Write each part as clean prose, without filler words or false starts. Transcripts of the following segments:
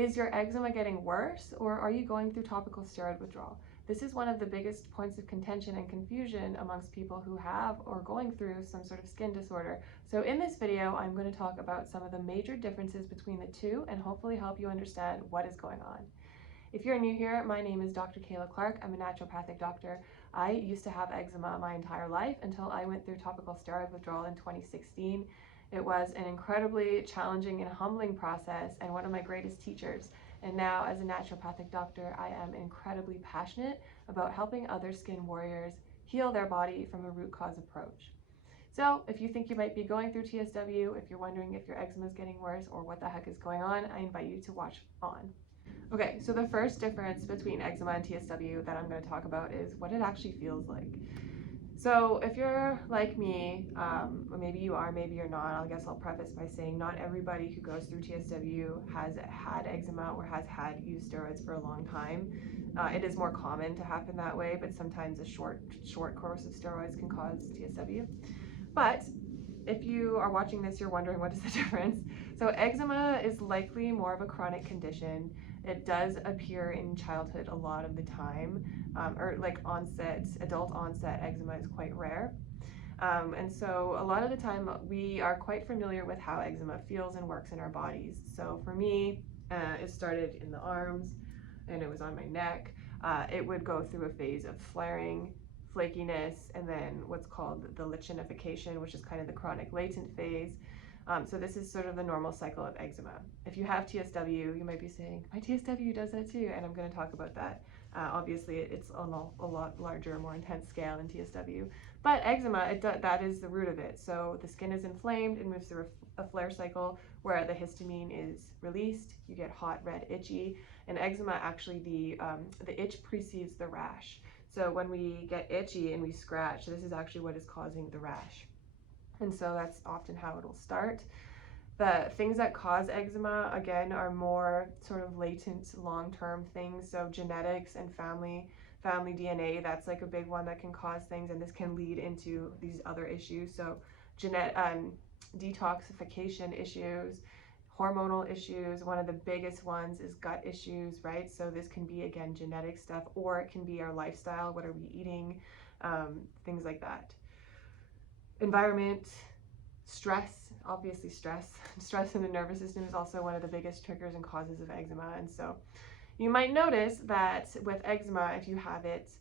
Is your eczema getting worse, or are you going through topical steroid withdrawal? This is one of the biggest points of contention and confusion amongst people who have or going through some sort of skin disorder. So in this video, I'm going to talk about some of the major differences between the two and hopefully help you understand what is going on. If you're new here, my name is Dr. Kayla Clark. I'm a naturopathic doctor. I used to have eczema my entire life until I went through topical steroid withdrawal in 2016. It was an incredibly challenging and humbling process and one of my greatest teachers. And now as a naturopathic doctor, I am incredibly passionate about helping other skin warriors heal their body from a root cause approach. So if you think you might be going through TSW, if you're wondering if your eczema is getting worse or what the heck is going on, I invite you to watch on. Okay, so the first difference between eczema and TSW that I'm going to talk about is what it actually feels like. So if you're like me, or maybe you are, maybe you're not, I guess I'll preface by saying not everybody who goes through TSW has had eczema or has had used steroids for a long time. It is more common to happen that way, but sometimes a short course of steroids can cause TSW. But if you are watching this, you're wondering what is the difference. So eczema is likely more of a chronic condition. It does appear in childhood a lot of the time, or like adult onset eczema is quite rare. And so a lot of the time we are quite familiar with how eczema feels and works in our bodies. So for me, it started in the arms and it was on my neck. It would go through a phase of flaring, flakiness, and then what's called the lichenification, which is kind of the chronic latent phase. So this is sort of the normal cycle of eczema. If you have TSW, you might be saying, my TSW does that too, and I'm going to talk about that. Obviously, it's on a lot larger, more intense scale in TSW. But eczema, that is the root of it. So the skin is inflamed, it moves through a flare cycle where the histamine is released, you get hot, red, itchy, and eczema actually, the itch precedes the rash. So when we get itchy and we scratch, this is actually what is causing the rash. And so that's often how it'll start. The things that cause eczema, again, are more sort of latent long-term things. So genetics and family DNA, that's like a big one that can cause things, and this can lead into these other issues. So detoxification issues, hormonal issues, one of the biggest ones is gut issues, right? So this can be, again, genetic stuff, or it can be our lifestyle, what are we eating, things like that. Environment, stress, obviously stress in the nervous system is also one of the biggest triggers and causes of eczema. And so you might notice that with eczema, if you have it,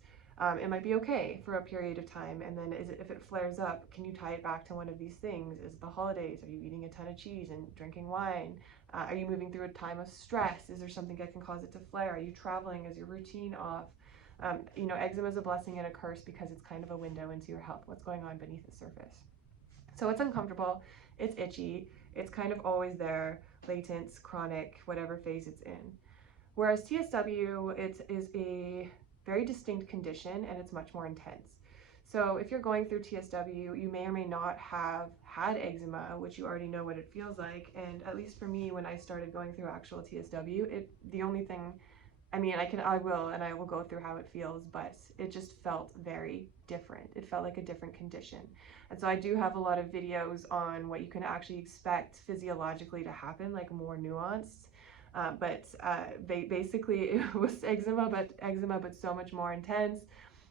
it might be okay for a period of time, and then if it flares up, can you tie it back to one of these things? Is it the holidays? Are you eating a ton of cheese and drinking wine? Are you moving through a time of stress? Is there something that can cause it to flare? Are you traveling? Is your routine off? You know, eczema is a blessing and a curse because it's kind of a window into your health, what's going on beneath the surface. So it's uncomfortable, it's itchy, it's kind of always there, latent, chronic, whatever phase it's in. Whereas TSW, it is a very distinct condition and it's much more intense. So if you're going through TSW, you may or may not have had eczema, which you already know what it feels like. And at least for me, when I started going through actual TSW, the only thing, I mean, I will go through how it feels, but it just felt very different. It felt like a different condition. And so I do have a lot of videos on what you can actually expect physiologically to happen, like more nuanced. Basically it was eczema, but so much more intense.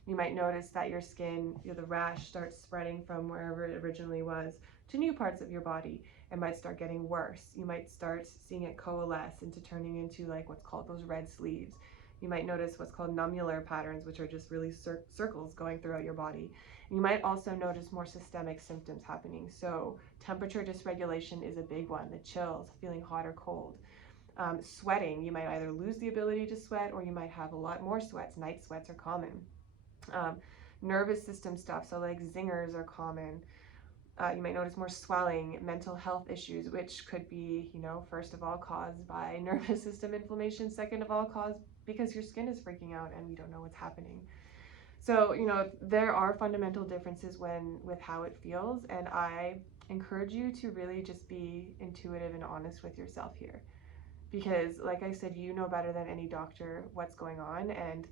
You might notice that your skin, the rash starts spreading from wherever it originally was to new parts of your body. It might start getting worse. You might start seeing it coalesce into turning into like what's called those red sleeves. You might notice what's called nummular patterns, which are just really circles going throughout your body. And you might also notice more systemic symptoms happening. So temperature dysregulation is a big one, the chills, feeling hot or cold. Sweating, you might either lose the ability to sweat or you might have a lot more sweats. Night sweats are common. Nervous system stuff, so like zingers are common. You might notice more swelling, mental health issues, which could be, first of all, caused by nervous system inflammation. Second of all, caused because your skin is freaking out and you don't know what's happening. So, there are fundamental differences with how it feels. And I encourage you to really just be intuitive and honest with yourself here. Because like I said, you know better than any doctor what's going on. And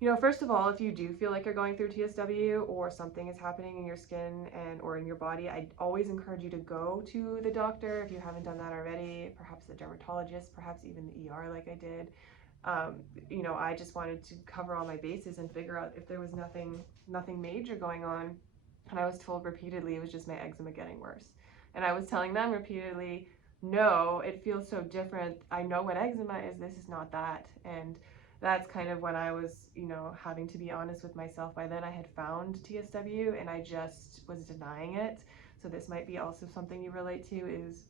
You know, first of all, if you do feel like you're going through TSW or something is happening in your skin and or in your body, I always encourage you to go to the doctor if you haven't done that already, perhaps the dermatologist, perhaps even the ER like I did. You know, I just wanted to cover all my bases and figure out if there was nothing major going on. And I was told repeatedly it was just my eczema getting worse. And I was telling them repeatedly, no, it feels so different. I know what eczema is, this is not that. And that's kind of when I was, you know, having to be honest with myself. By then I had found TSW and I just was denying it. So this might be also something you relate to, is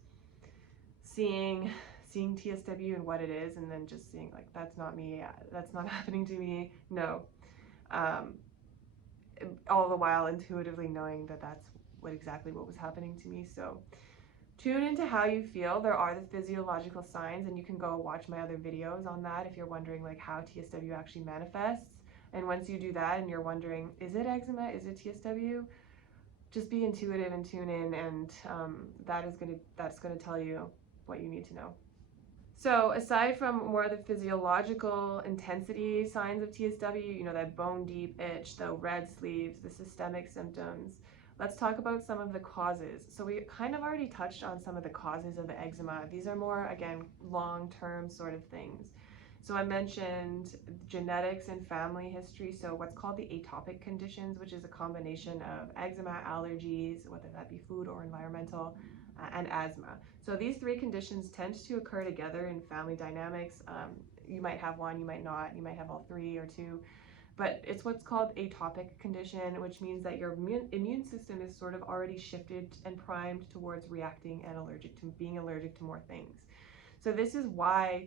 seeing TSW and what it is, and then just seeing like, that's not me, that's not happening to me, no. All the while intuitively knowing that that's exactly what was happening to me. So tune into how you feel. There are the physiological signs, and you can go watch my other videos on that if you're wondering like how TSW actually manifests. And once you do that and you're wondering, is it eczema, is it TSW, just be intuitive and tune in, and that's gonna tell you what you need to know. So aside from more of the physiological intensity signs of TSW, you know, that bone deep itch, the red sleeves, the systemic symptoms, let's talk about some of the causes. So we kind of already touched on some of the causes of eczema. These are more, again, long-term sort of things. So I mentioned genetics and family history, so what's called the atopic conditions, which is a combination of eczema, allergies, whether that be food or environmental, and asthma. So these three conditions tend to occur together in family dynamics. You might have one, you might not, you might have all three or two, but it's what's called atopic condition, which means that your immune system is sort of already shifted and primed towards reacting and being allergic to more things. So this is why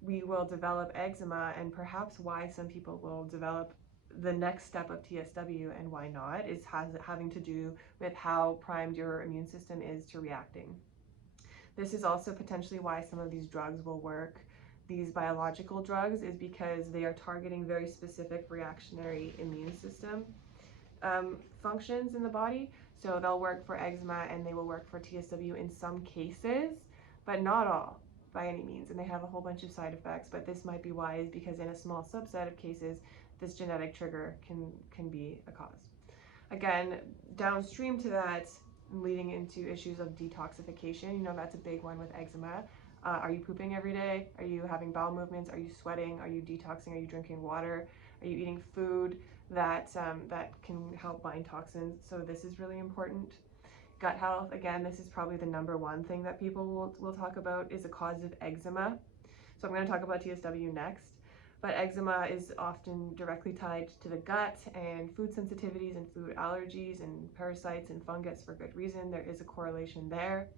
we will develop eczema, and perhaps why some people will develop the next step of TSW and why not, is having to do with how primed your immune system is to reacting. This is also potentially why some of these drugs will work. These biological drugs is because they are targeting very specific reactionary immune system functions in the body. So they'll work for eczema and they will work for TSW in some cases, but not all by any means. And they have a whole bunch of side effects, but this might be why, is because in a small subset of cases, this genetic trigger can be a cause. Again, downstream to that, leading into issues of detoxification, you know, that's a big one with eczema. Are you pooping every day? Are you having bowel movements? Are you sweating? Are you detoxing? Are you drinking water? Are you eating food that can help bind toxins? So this is really important. Gut health, again, this is probably the #1 thing that people will talk about, is a cause of eczema. So I'm going to talk about TSW next. But eczema is often directly tied to the gut and food sensitivities and food allergies and parasites and fungus for good reason. There is a correlation there.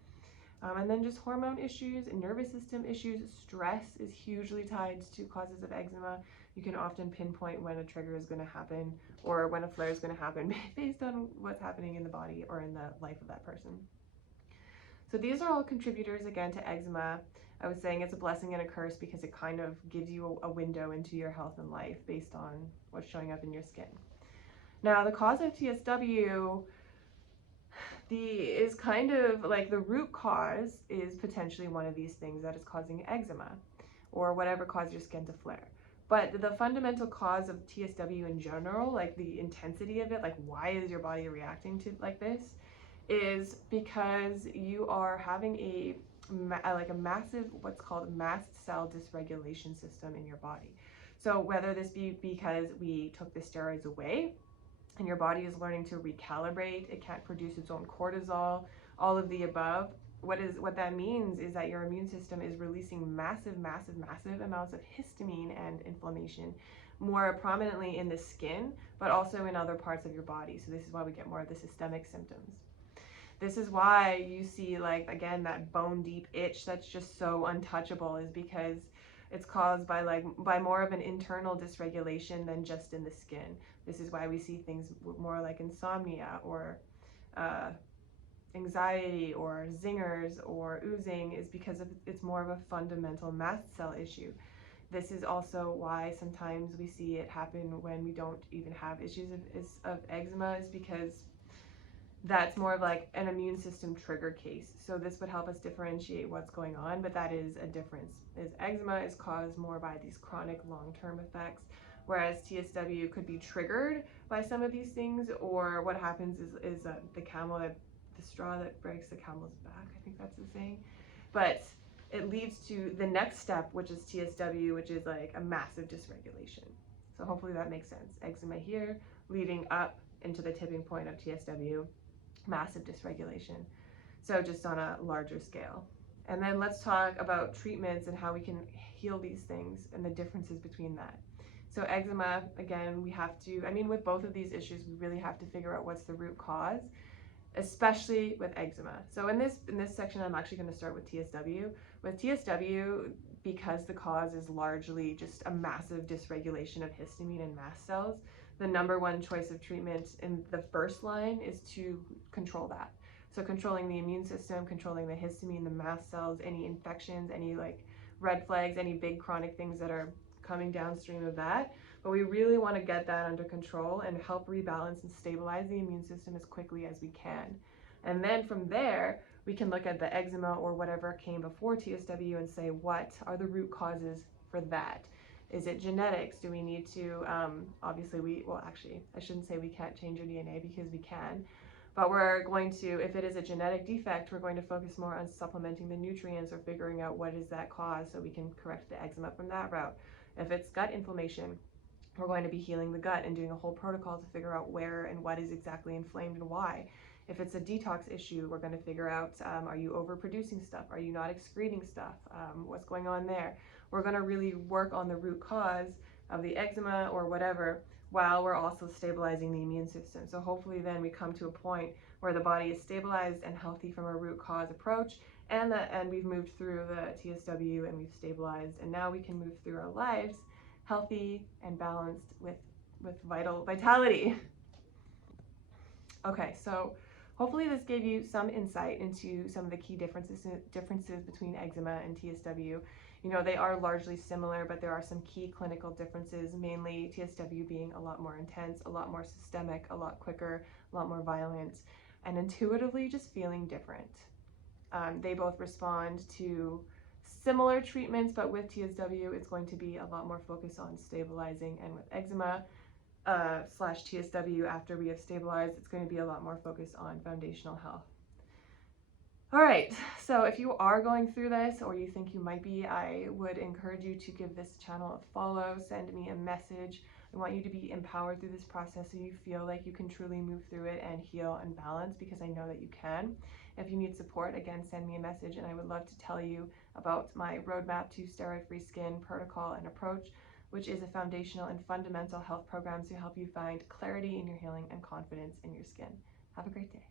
And then just hormone issues and nervous system issues. Stress is hugely tied to causes of eczema. You can often pinpoint when a trigger is going to happen or when a flare is going to happen based on what's happening in the body or in the life of that person. So these are all contributors, again, to eczema. I was saying it's a blessing and a curse because it kind of gives you a window into your health and life based on what's showing up in your skin. Now, the cause of TSW is kind of like the root cause is potentially one of these things that is causing eczema or whatever caused your skin to flare. But the fundamental cause of TSW in general, like the intensity of it, like why is your body reacting to like this, is because you are having a massive, what's called mast cell dysregulation system in your body. So whether this be because we took the steroids away and your body is learning to recalibrate, it can't produce its own cortisol, all of the above, what that means is that your immune system is releasing massive amounts of histamine and inflammation, more prominently in the skin, but also in other parts of your body. So this is why we get more of the systemic symptoms. This is why you see, like, again, that bone deep itch that's just so untouchable, is because it's caused by more of an internal dysregulation than just in the skin. This is why we see things more like insomnia or anxiety or zingers or oozing, is because it's more of a fundamental mast cell issue. This is also why sometimes we see it happen when we don't even have issues of eczema, is because that's more of like an immune system trigger case. So this would help us differentiate what's going on, but that is a difference. Eczema is caused more by these chronic long-term effects whereas TSW could be triggered by some of these things, or what happens is the straw that breaks the camel's back, I think that's the saying, but it leads to the next step, which is TSW, which is like a massive dysregulation. So hopefully that makes sense. Eczema here, leading up into the tipping point of TSW, massive dysregulation. So just on a larger scale. And then let's talk about treatments and how we can heal these things and the differences between that. So eczema, again, we have to, with both of these issues, we really have to figure out what's the root cause, especially with eczema. So in this section, I'm actually going to start with TSW. With TSW, because the cause is largely just a massive dysregulation of histamine and mast cells, the number one choice of treatment in the first line is to control that. So controlling the immune system, controlling the histamine, the mast cells, any infections, any like red flags, any big chronic things that are coming downstream of that. But we really want to get that under control and help rebalance and stabilize the immune system as quickly as we can. And then from there, we can look at the eczema or whatever came before TSW and say, what are the root causes for that? Is it genetics? Do we need to, obviously I shouldn't say we can't change your DNA, because we can. But we're going to, if it is a genetic defect, we're going to focus more on supplementing the nutrients or figuring out what is that cause so we can correct the eczema from that route. If it's gut inflammation, we're going to be healing the gut and doing a whole protocol to figure out where and what is exactly inflamed and why. If it's a detox issue, we're going to figure out, are you overproducing stuff? Are you not excreting stuff? What's going on there? We're going to really work on the root cause of the eczema or whatever, while we're also stabilizing the immune system. So hopefully then we come to a point where the body is stabilized and healthy from a root cause approach, and we've moved through the TSW and we've stabilized, and now we can move through our lives healthy and balanced with vitality. Okay, so hopefully this gave you some insight into some of the key differences between eczema and TSW. You know, they are largely similar, but there are some key clinical differences, mainly TSW being a lot more intense, a lot more systemic, a lot quicker, a lot more violent, and intuitively just feeling different. They both respond to similar treatments, but with TSW, it's going to be a lot more focus on stabilizing, and with eczema / TSW, after we have stabilized, it's going to be a lot more focus on foundational health. All right, so if you are going through this, or you think you might be, I would encourage you to give this channel a follow, send me a message. I want you to be empowered through this process so you feel like you can truly move through it and heal and balance, because I know that you can. If you need support, again, send me a message, and I would love to tell you about my roadmap to steroid-free skin protocol and approach, which is a foundational and fundamental health program to help you find clarity in your healing and confidence in your skin. Have a great day.